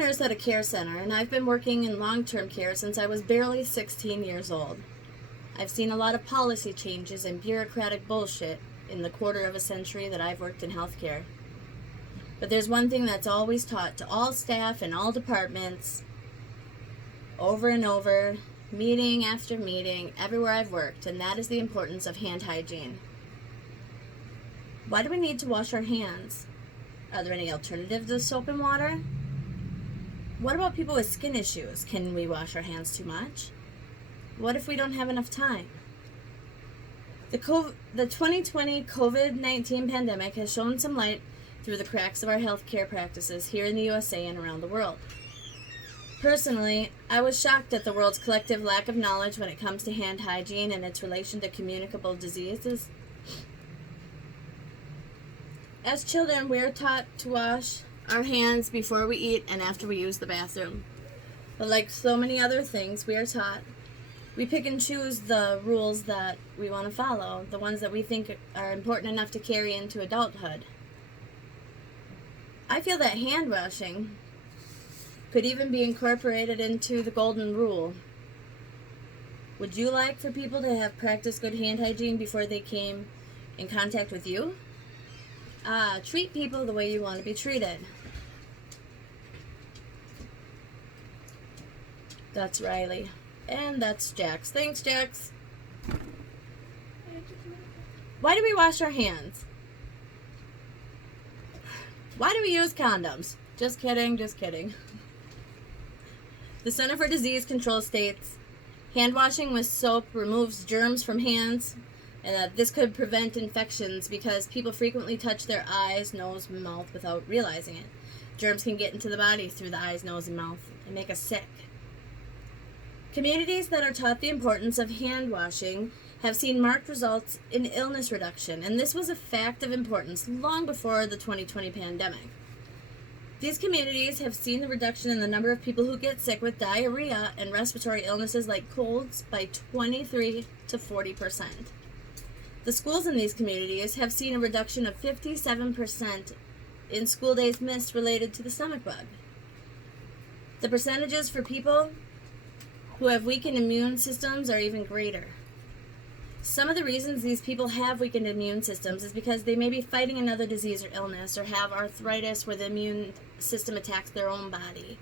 nurse at a care center, and I've been working in long-term care since I was barely 16 years old. I've seen a lot of policy changes and bureaucratic bullshit in the quarter of a century that I've worked in healthcare. But there's one thing that's always taught to all staff and all departments, over and over, meeting after meeting, everywhere I've worked, and that is the importance of hand hygiene. Why do we need to wash our hands? Are there any alternatives to soap and water? What about people with skin issues? Can we wash our hands too much? What if we don't have enough time? The 2020 COVID-19 pandemic has shown some light through the cracks of our healthcare practices here in the USA and around the world. Personally, I was shocked at the world's collective lack of knowledge when it comes to hand hygiene and its relation to communicable diseases. As children, we are taught to wash our hands before we eat and after we use the bathroom. But like so many other things we are taught, we pick and choose the rules that we want to follow, the ones that we think are important enough to carry into adulthood. I feel that hand washing could even be incorporated into the golden rule. Would you like for people to have practiced good hand hygiene before they came in contact with you? Treat people the way you want to be treated. That's Riley. And that's Jax. Thanks, Jax. Why do we wash our hands? Why do we use condoms? Just kidding, just kidding. The Center for Disease Control states, hand washing with soap removes germs from hands, and that this could prevent infections because people frequently touch their eyes, nose, and mouth without realizing it. Germs can get into the body through the eyes, nose, and mouth and make us sick. Communities that are taught the importance of hand washing have seen marked results in illness reduction, and this was a fact of importance long before the 2020 pandemic. These communities have seen the reduction in the number of people who get sick with diarrhea and respiratory illnesses like colds by 23 to 40%. The schools in these communities have seen a reduction of 57% in school days missed related to the stomach bug. The percentages for people who have weakened immune systems are even greater. Some of the reasons these people have weakened immune systems is because they may be fighting another disease or illness or have arthritis where the immune system attacks their own body.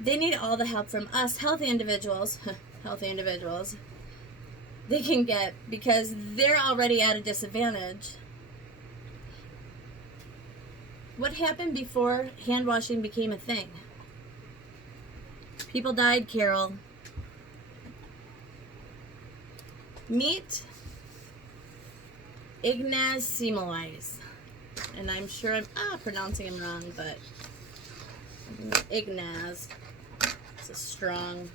They need all the help from us healthy individuals they can get because they're already at a disadvantage. What happened before hand washing became a thing? People died, Carol. Meet Ignaz Semmelweis. And I'm sure I'm pronouncing him wrong, but Ignaz. It's a strong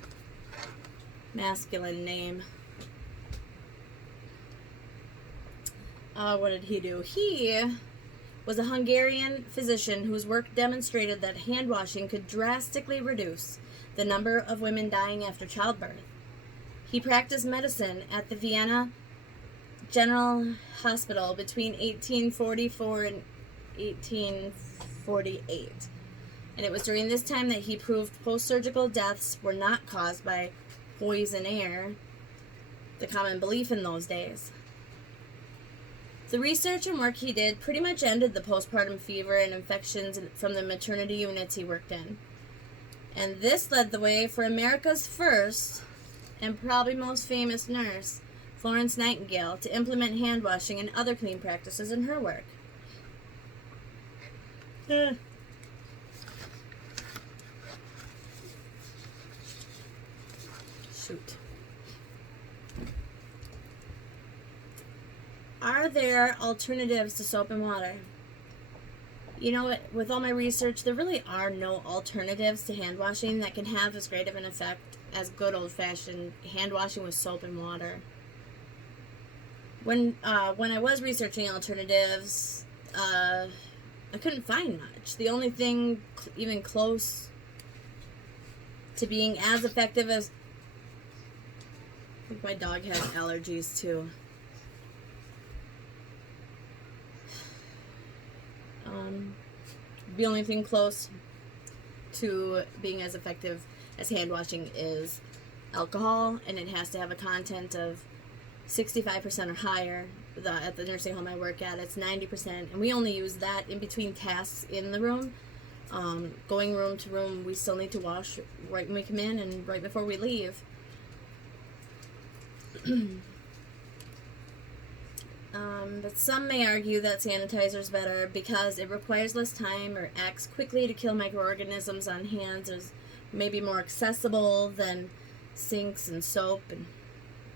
masculine name. What did he do? He was a Hungarian physician whose work demonstrated that hand washing could drastically reduce the number of women dying after childbirth. He practiced medicine at the Vienna General Hospital between 1844 and 1848. And it was during this time that he proved post-surgical deaths were not caused by poison air, the common belief in those days. The research and work he did pretty much ended the postpartum fever and infections from the maternity units he worked in. And this led the way for America's first and probably most famous nurse, Florence Nightingale, to implement hand washing and other clean practices in her work. Shoot. Are there alternatives to soap and water? You know what, with all my research, there really are no alternatives to hand washing that can have as great of an effect as good old-fashioned hand washing with soap and water. When I was researching alternatives, I couldn't find much. The only thing even close to being as effective as... I think my dog has allergies too. the only thing close to being as effective as hand washing is alcohol, and it has to have a content of 65% or higher. At the nursing home I work at, it's 90%, and we only use that in between tasks in the room. Going room to room, we still need to wash right when we come in and right before we leave. But some may argue that sanitizer is better because it requires less time or acts quickly to kill microorganisms on hands, or is maybe more accessible than sinks and soap. And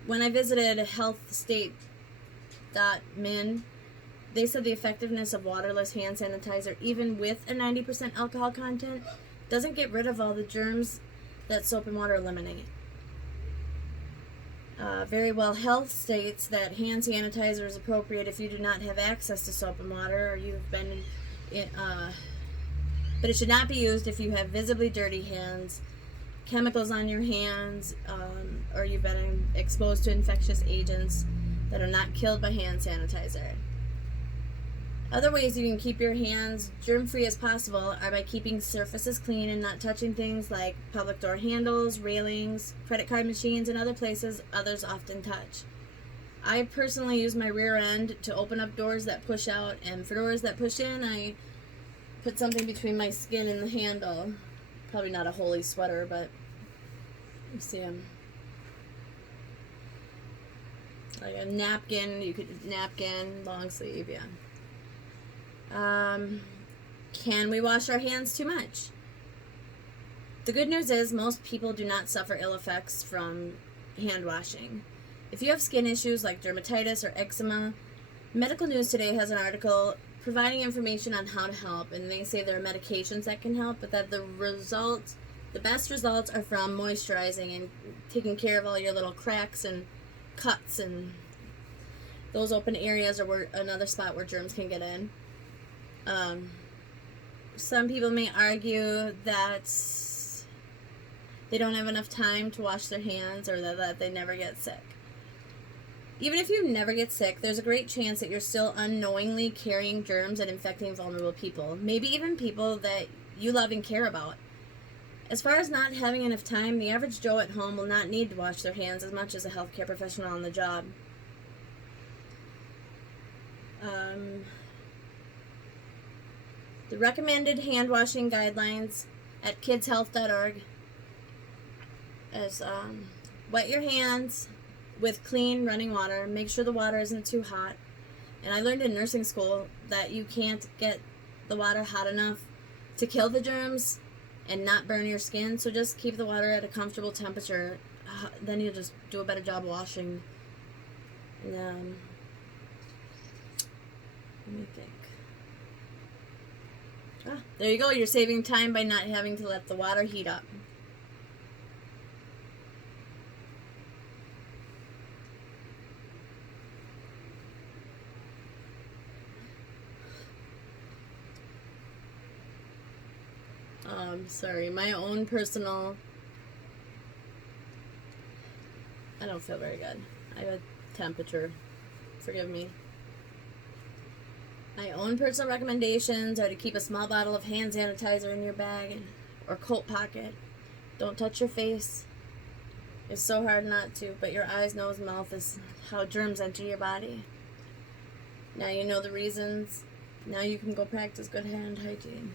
when I visited healthstate.min, they said the effectiveness of waterless hand sanitizer, even with a 90% alcohol content, doesn't get rid of all the germs that soap and water eliminate. Verywell Health states that hand sanitizer is appropriate if you do not have access to soap and water, or you've been but it should not be used if you have visibly dirty hands, chemicals on your hands, or you've been exposed to infectious agents that are not killed by hand sanitizer. Other ways you can keep your hands germ-free as possible are by keeping surfaces clean and not touching things like public door handles, railings, credit card machines, and other places others often touch. I personally use my rear end to open up doors that push out, and for doors that push in, I put something between my skin and the handle. Probably not a holy sweater, but you see them. Like a napkin, long sleeve, yeah. Can we wash our hands too much? The good news is most people do not suffer ill effects from hand washing. If you have skin issues like dermatitis or eczema, Medical News Today has an article providing information on how to help, and they say there are medications that can help, but that the best results are from moisturizing and taking care of all your little cracks and cuts, and those open areas are another spot where germs can get in. Some people may argue that they don't have enough time to wash their hands, or that they never get sick. Even if you never get sick, there's a great chance that you're still unknowingly carrying germs and infecting vulnerable people, maybe even people that you love and care about. As far as not having enough time, the average Joe at home will not need to wash their hands as much as a healthcare professional on the job. The recommended hand washing guidelines at kidshealth.org is wet your hands with clean running water. Make sure the water isn't too hot. And I learned in nursing school that you can't get the water hot enough to kill the germs and not burn your skin. So just keep the water at a comfortable temperature. Then you'll just do a better job washing. And, let me think. There you go. You're saving time by not having to let the water heat up. Sorry, my own personal... I don't feel very good. I have a temperature. Forgive me. My own personal recommendations are to keep a small bottle of hand sanitizer in your bag or coat pocket. Don't touch your face. It's so hard not to, but your eyes, nose, mouth is how germs enter your body. Now you know the reasons. Now you can go practice good hand hygiene.